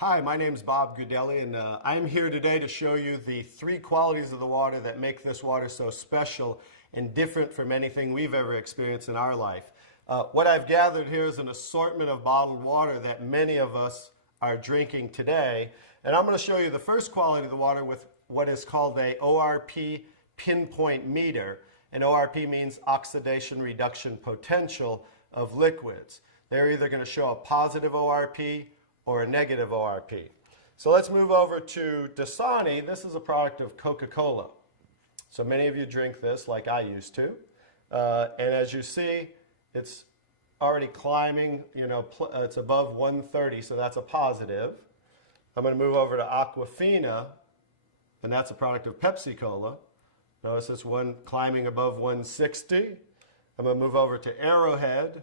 Hi, my name is Bob Gridelli, and I'm here today to show you the three qualities of the water that make this water so special and different from anything we've ever experienced in our life. What I've gathered here is an assortment of bottled water that many of us are drinking today, and I'm going to show you the first quality of the water with what is called a ORP pinpoint meter, and ORP means oxidation reduction potential of liquids. They're either going to show a positive ORP or a negative ORP. So let's move over to Dasani. This is a product of Coca-Cola. So many of you drink this like I used to. And as you see, it's already climbing, it's above 130, so that's a positive. I'm going to move over to Aquafina, and that's a product of Pepsi-Cola. Notice this one climbing above 160. I'm going to move over to Arrowhead,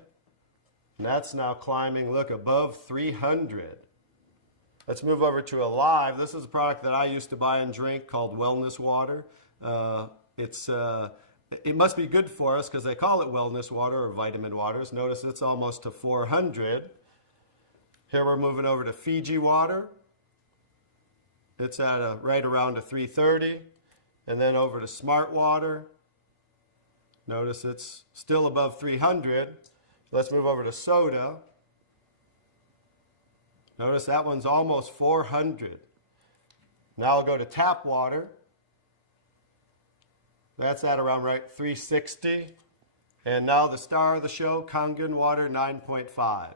and that's now climbing, look, above 300. Let's move over to Alive. This is a product that I used to buy and drink called Wellness Water. It must be good for us because they call it wellness water or vitamin waters. Notice it's almost to 400. Here we're moving over to Fiji water. It's at right around a 330. And then over to Smart Water. Notice it's still above 300. Let's move over to soda. Notice that one's almost 400. Now I'll go to tap water. That's at around 360. And now the star of the show, Kangen water, 9.5.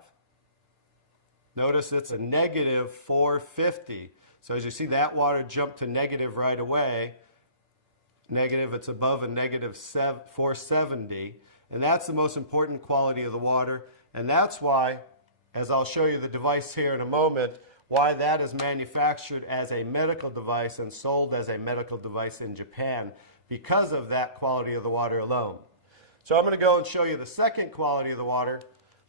Notice it's a negative 450. So as you see, that water jumped to negative right away. Negative, it's above a negative 470. And that's the most important quality of the water. And that's why, as I'll show you the device here in a moment, why that is manufactured as a medical device and sold as a medical device in Japan, because of that quality of the water alone. So I'm going to go and show you the second quality of the water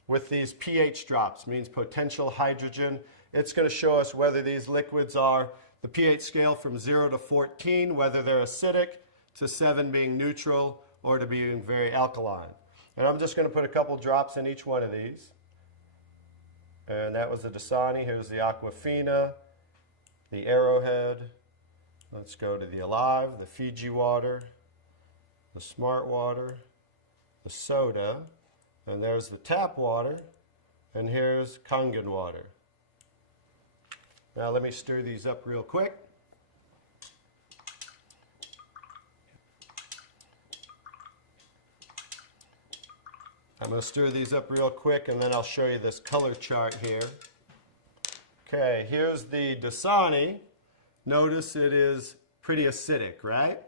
with these pH drops, means potential hydrogen. It's going to show us whether these liquids are the pH scale from 0 to 14, whether they're acidic, to 7 being neutral, or to being very alkaline. And I'm just going to put a couple drops in each one of these. And that was the Dasani. Here's the Aquafina, the Arrowhead. Let's go to the Alive, the Fiji water, the Smart water, the soda, and there's the tap water, and here's Kangen water. Now let me stir these up real quick. I'm going to stir these up real quick, and then I'll show you this color chart here. Okay, here's the Dasani. Notice it is pretty acidic, right?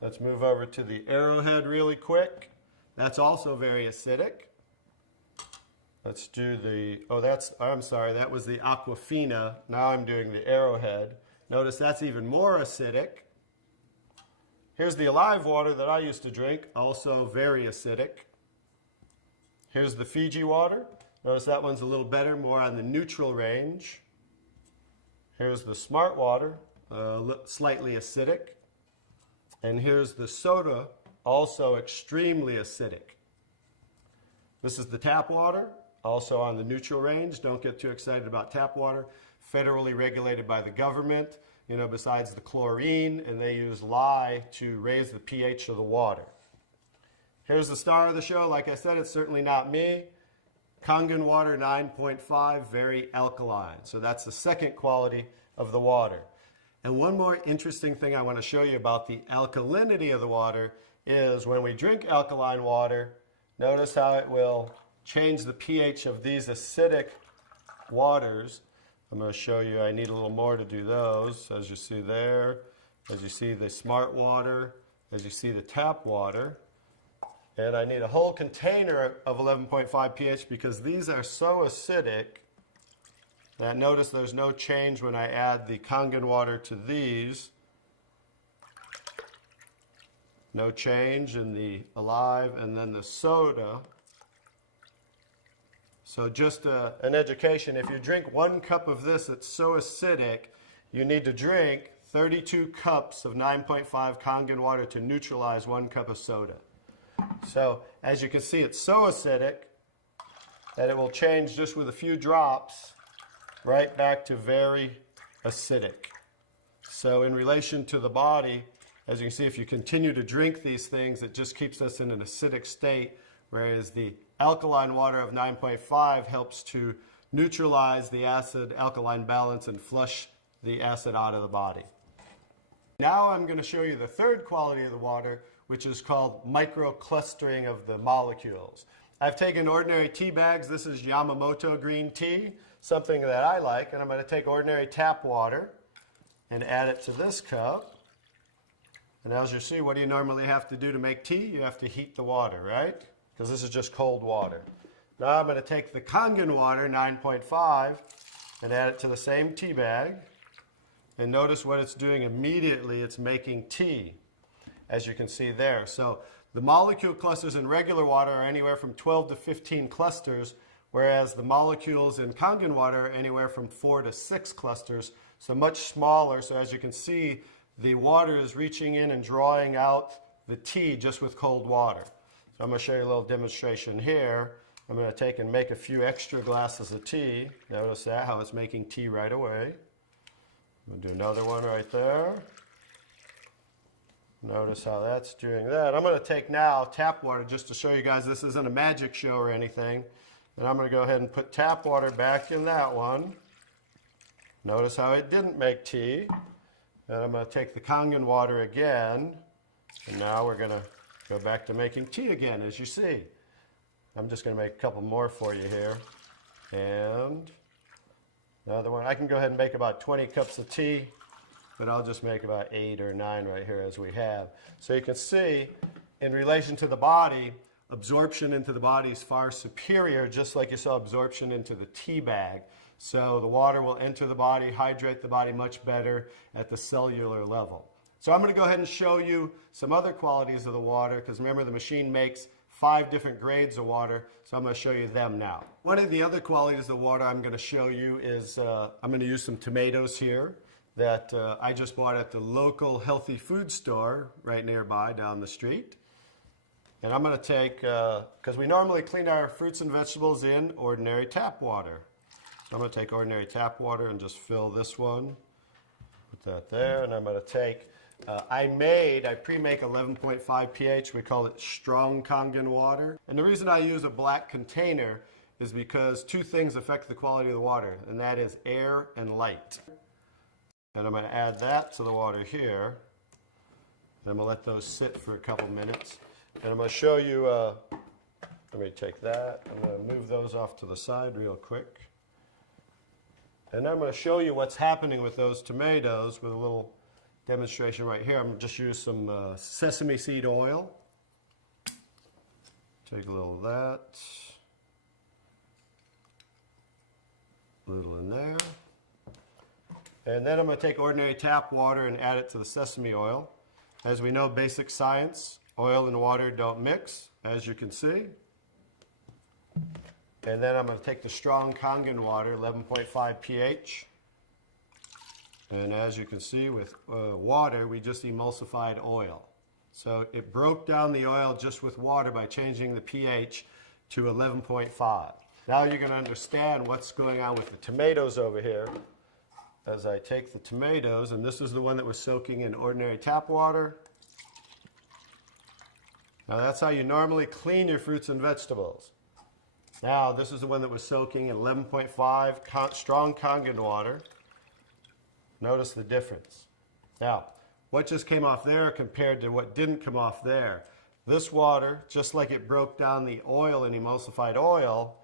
Let's move over to the Arrowhead really quick. That's also very acidic. Let's do the, I'm sorry, that was the Aquafina. Now I'm doing the Arrowhead. Notice that's even more acidic. Here's the Alive water that I used to drink, also very acidic. Here's the Fiji water. Notice that one's a little better, more on the neutral range. Here's the Smart water, slightly acidic. And here's the soda, also extremely acidic. This is the tap water, also on the neutral range. Don't get too excited about tap water. Federally regulated by the government, besides the chlorine, and they use lye to raise the pH of the water. Here's the star of the show. Like I said, it's certainly not me. Kangen water, 9.5, very alkaline. So that's the second quality of the water. And one more interesting thing I want to show you about the alkalinity of the water is when we drink alkaline water, notice how it will change the pH of these acidic waters. I'm going to show you, I need a little more to do those. As you see there, as you see the Smart water, as you see the tap water. And I need a whole container of 11.5 pH because these are so acidic that notice there's no change when I add the Kangen water to these. No change in the Alive, and then the soda. So just an education, if you drink 1 cup of this, it's so acidic, you need to drink 32 cups of 9.5 Kangen water to neutralize 1 cup of soda. So as you can see, it's so acidic that it will change just with a few drops right back to very acidic. So in relation to the body, as you can see, if you continue to drink these things, it just keeps us in an acidic state, whereas the alkaline water of 9.5 helps to neutralize the acid-alkaline balance and flush the acid out of the body. Now I'm going to show you the third quality of the water, which is called microclustering of the molecules. I've taken ordinary tea bags. This is Yamamoto green tea, something that I like, and I'm going to take ordinary tap water and add it to this cup. And as you see, what do you normally have to do to make tea? You have to heat the water, right? Because this is just cold water. Now I'm going to take the Kangen water, 9.5, and add it to the same tea bag. And notice what it's doing immediately. It's making tea, as you can see there. So the molecule clusters in regular water are anywhere from 12 to 15 clusters, whereas the molecules in Kangen water are anywhere from 4 to 6 clusters, so much smaller. So as you can see, the water is reaching in and drawing out the tea just with cold water. So I'm going to show you a little demonstration here. I'm going to take and make a few extra glasses of tea. Notice that, how it's making tea right away. I'm going to do another one right there. Notice how that's doing that. I'm going to take now tap water just to show you guys this isn't a magic show or anything. And I'm going to go ahead and put tap water back in that one. Notice how it didn't make tea. And I'm going to take the Kangen water again. And now we're going to go back to making tea again, as you see. I'm just going to make a couple more for you here. And another one. I can go ahead and make about 20 cups of tea, but I'll just make about 8 or 9 right here as we have. So you can see, in relation to the body, absorption into the body is far superior, just like you saw absorption into the tea bag. So the water will enter the body, hydrate the body much better at the cellular level. So I'm going to go ahead and show you some other qualities of the water, because remember the machine makes 5 different grades of water, so I'm going to show you them now. One of the other qualities of water I'm going to show you is I'm going to use some tomatoes here that I just bought at the local healthy food store right nearby down the street. And I'm going to take, because we normally clean our fruits and vegetables in ordinary tap water. So I'm going to take ordinary tap water and just fill this one. Put that there, and I'm going to take, I pre-make 11.5 pH. We call it strong Kangen water. And the reason I use a black container is because 2 things affect the quality of the water, and that is air and light. And I'm going to add that to the water here. And I'm going to let those sit for a couple minutes. And I'm going to show you, let me take that. I'm going to move those off to the side real quick. And I'm going to show you what's happening with those tomatoes with a little demonstration right here. I'm going to just use some sesame seed oil. Take a little of that. A little in there. And then I'm going to take ordinary tap water and add it to the sesame oil. As we know, basic science, oil and water don't mix, as you can see. And then I'm going to take the strong Kangen water, 11.5 pH. And as you can see with water, we just emulsified oil. So it broke down the oil just with water by changing the pH to 11.5. Now you're going to understand what's going on with the tomatoes over here. As I take the tomatoes, and this is the one that was soaking in ordinary tap water. Now that's how you normally clean your fruits and vegetables. Now this is the one that was soaking in 11.5 strong Kangen water. Notice the difference. Now, what just came off there compared to what didn't come off there? This water, just like it broke down the oil in emulsified oil,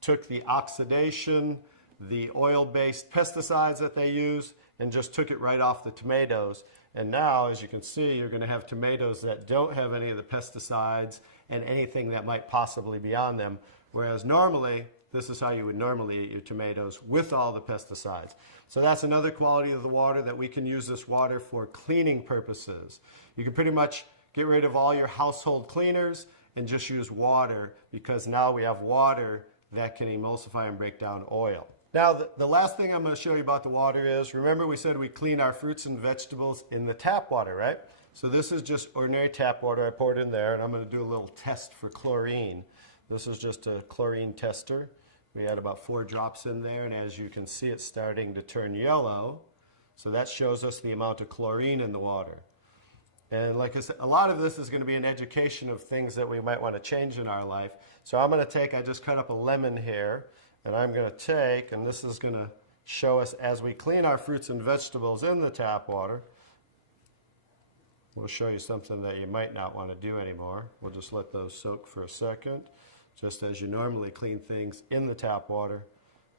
took the oxidation, the oil-based pesticides that they use, and just took it right off the tomatoes. And now, as you can see, you're going to have tomatoes that don't have any of the pesticides and anything that might possibly be on them. Whereas normally, this is how you would normally eat your tomatoes with all the pesticides. So that's another quality of the water, that we can use this water for cleaning purposes. You can pretty much get rid of all your household cleaners and just use water, because now we have water that can emulsify and break down oil. Now, the last thing I'm going to show you about the water is, remember we said we clean our fruits and vegetables in the tap water, right? So this is just ordinary tap water. I poured in there, and I'm going to do a little test for chlorine. This is just a chlorine tester. We had about 4 drops in there, and as you can see, it's starting to turn yellow. So that shows us the amount of chlorine in the water. And like I said, a lot of this is going to be an education of things that we might want to change in our life. So I'm going to take, I just cut up a lemon here, and I'm going to take, and this is going to show us as we clean our fruits and vegetables in the tap water. We'll show you something that you might not want to do anymore. We'll just let those soak for a second, just as you normally clean things in the tap water.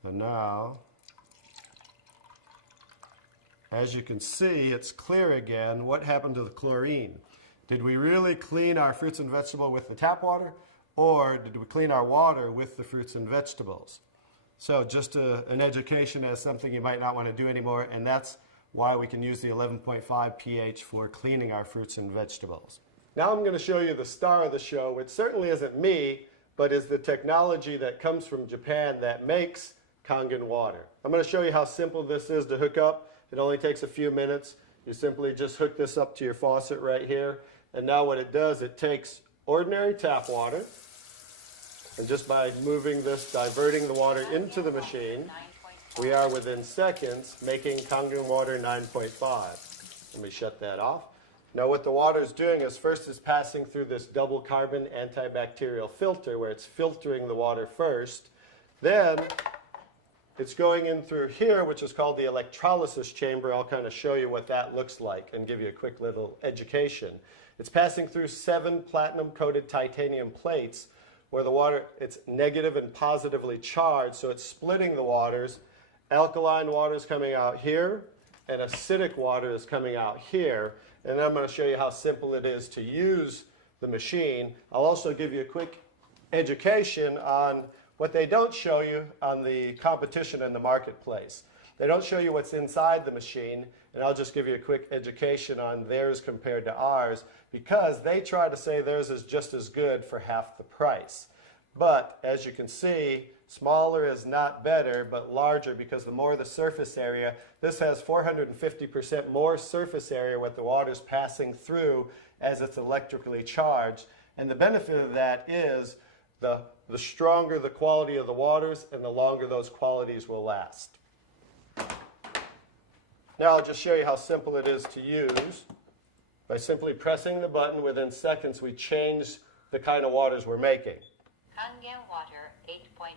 And now, as you can see, it's clear again. What happened to the chlorine? Did we really clean our fruits and vegetables with the tap water, or did we clean our water with the fruits and vegetables? So just an education as something you might not want to do anymore, and that's why we can use the 11.5 pH for cleaning our fruits and vegetables. Now I'm going to show you the star of the show, which certainly isn't me, but is the technology that comes from Japan that makes Kangen water. I'm going to show you how simple this is to hook up. It only takes a few minutes. You simply just hook this up to your faucet right here. And now what it does, it takes ordinary tap water, and just by moving this, diverting the water into the machine, we are within seconds making Kangen water 9.5. Let me shut that off. Now what the water is doing is first it's passing through this double carbon antibacterial filter where it's filtering the water first. Then it's going in through here, which is called the electrolysis chamber. I'll kind of show you what that looks like and give you a quick little education. It's passing through 7 platinum-coated titanium plates where the water, it's negative and positively charged, so it's splitting the waters. Alkaline water is coming out here, and acidic water is coming out here. And then I'm going to show you how simple it is to use the machine. I'll also give you a quick education on what they don't show you on the competition in the marketplace. They don't show you what's inside the machine, and I'll just give you a quick education on theirs compared to ours, because they try to say theirs is just as good for half the price. But as you can see, smaller is not better, but larger, because the more the surface area, this has 450% more surface area with the water's passing through as it's electrically charged. And the benefit of that is the stronger the quality of the waters and the longer those qualities will last. Now I'll just show you how simple it is to use. By simply pressing the button, within seconds we change the kind of waters we're making. Kangen water 8.5.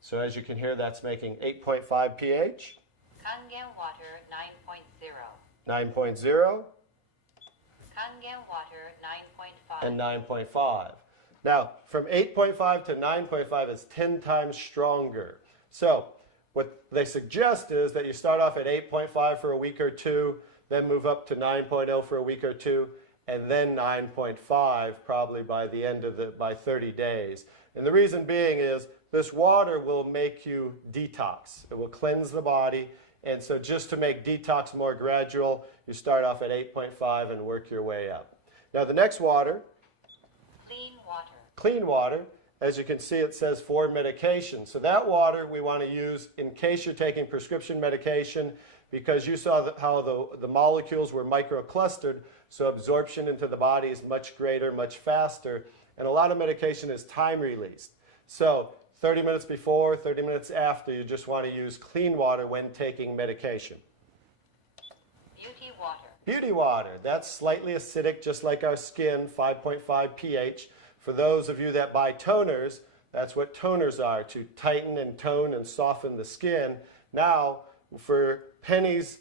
So as you can hear, that's making 8.5 pH. Kangen water 9.0. 9.0. Kangen water 9.5. And 9.5. Now, from 8.5 to 9.5 is 10 times stronger. So what they suggest is that you start off at 8.5 for a week or two, then move up to 9.0 for a week or two, and then 9.5 probably by the end of by 30 days. And the reason being is this water will make you detox. It will cleanse the body. And so just to make detox more gradual, you start off at 8.5 and work your way up. Now the next water, Clean water. Clean water, as you can see it says for medication. So that water we want to use in case you're taking prescription medication, because you saw how the molecules were microclustered, so absorption into the body is much greater, much faster, and a lot of medication is time released. So 30 minutes before, 30 minutes after, you just want to use clean water when taking medication. Beauty water. Beauty water, that's slightly acidic, just like our skin, 5.5 pH. For those of you that buy toners, that's what toners are, to tighten and tone and soften the skin. Now, for pennies,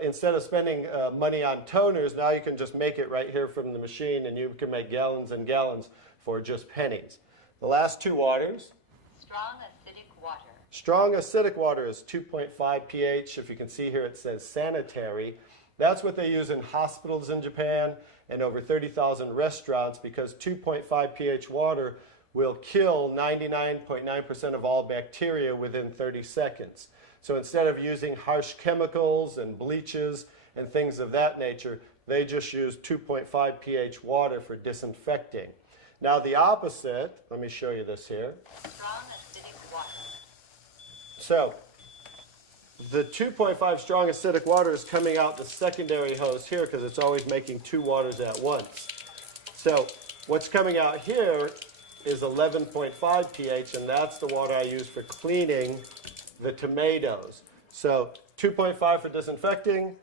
instead of spending money on toners, now you can just make it right here from the machine, and you can make gallons and gallons for just pennies. The last two waters. Strong acidic water. Strong acidic water is 2.5 pH. If you can see here, it says sanitary. That's what they use in hospitals in Japan and over 30,000 restaurants, because 2.5 pH water will kill 99.9% of all bacteria within 30 seconds. So instead of using harsh chemicals and bleaches and things of that nature, they just use 2.5 pH water for disinfecting. Now the opposite, let me show you this here. Strong acidic water. So the 2.5 strong acidic water is coming out the secondary hose here, because it's always making two waters at once. So what's coming out here is 11.5 pH, and that's the water I use for cleaning the tomatoes. So 2.5 for disinfecting,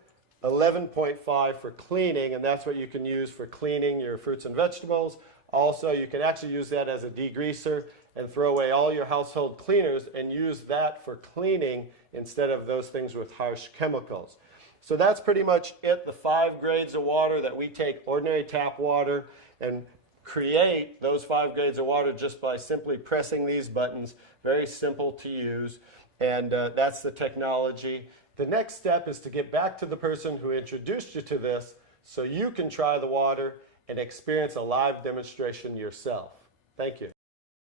11.5 for cleaning, and that's what you can use for cleaning your fruits and vegetables. Also, you can actually use that as a degreaser and throw away all your household cleaners and use that for cleaning instead of those things with harsh chemicals. So that's pretty much it, the 5 grades of water that we take ordinary tap water and create those 5 grades of water just by simply pressing these buttons. Very simple to use, and that's the technology. The next step is to get back to the person who introduced you to this so you can try the water and experience a live demonstration yourself. Thank you.